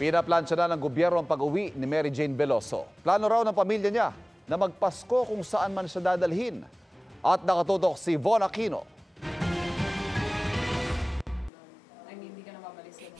Pinaplansya na ng gobyerno ang pag-uwi ni Mary Jane Veloso. Plano raw ng pamilya niya na magpasko kung saan man siya dadalhin. At nakatutok si Von Aquino.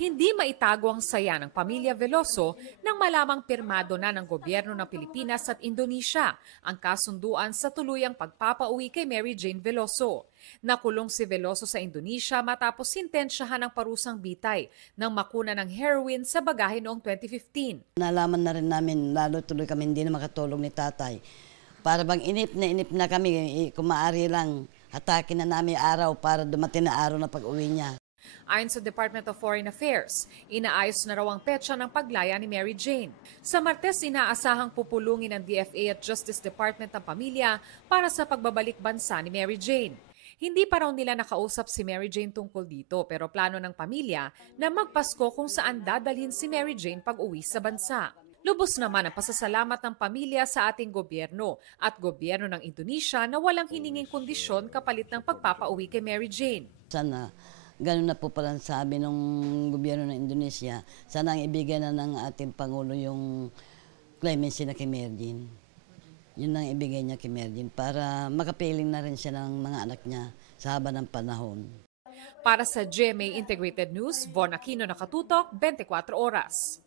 Hindi maitago ang saya ng pamilya Veloso nang malamang pirmado na ng gobyerno ng Pilipinas at Indonesia ang kasunduan sa tuluyang pagpapauwi kay Mary Jane Veloso. Nakulong si Veloso sa Indonesia matapos sintensyahan ng parusang bitay ng makuna ng heroin sa bagahe noong 2015. Nalaman na rin namin, lalo tuloy kami hindi na makatulong ni tatay. Para bang inip na kami, kung maaari lang, hatakin na namin araw para dumating na araw na pag-uwi niya. Ayon sa Department of Foreign Affairs, inaayos na raw ang petsa ng paglaya ni Mary Jane. Sa Martes, inaasahang pupulungin ng DFA at Justice Department ang pamilya para sa pagbabalik bansa ni Mary Jane. Hindi pa raw nila nakausap si Mary Jane tungkol dito pero plano ng pamilya na magpasko kung saan dadalhin si Mary Jane pag-uwi sa bansa. Lubos naman ang pasasalamat ng pamilya sa ating gobyerno at gobyerno ng Indonesia na walang hininging kondisyon kapalit ng pagpapauwi kay Mary Jane. Sana, ganun na po pala sabi ng gobyerno ng Indonesia, sana ang ibigay na ng ating Pangulo yung clemency na kay Mary Jane. Yun ang ibigay niya kay Mary Jane para makapiling na rin siya ng mga anak niya sa haba ng panahon. Para sa GMA Integrated News, Von Aquino, nakatutok, 24 oras.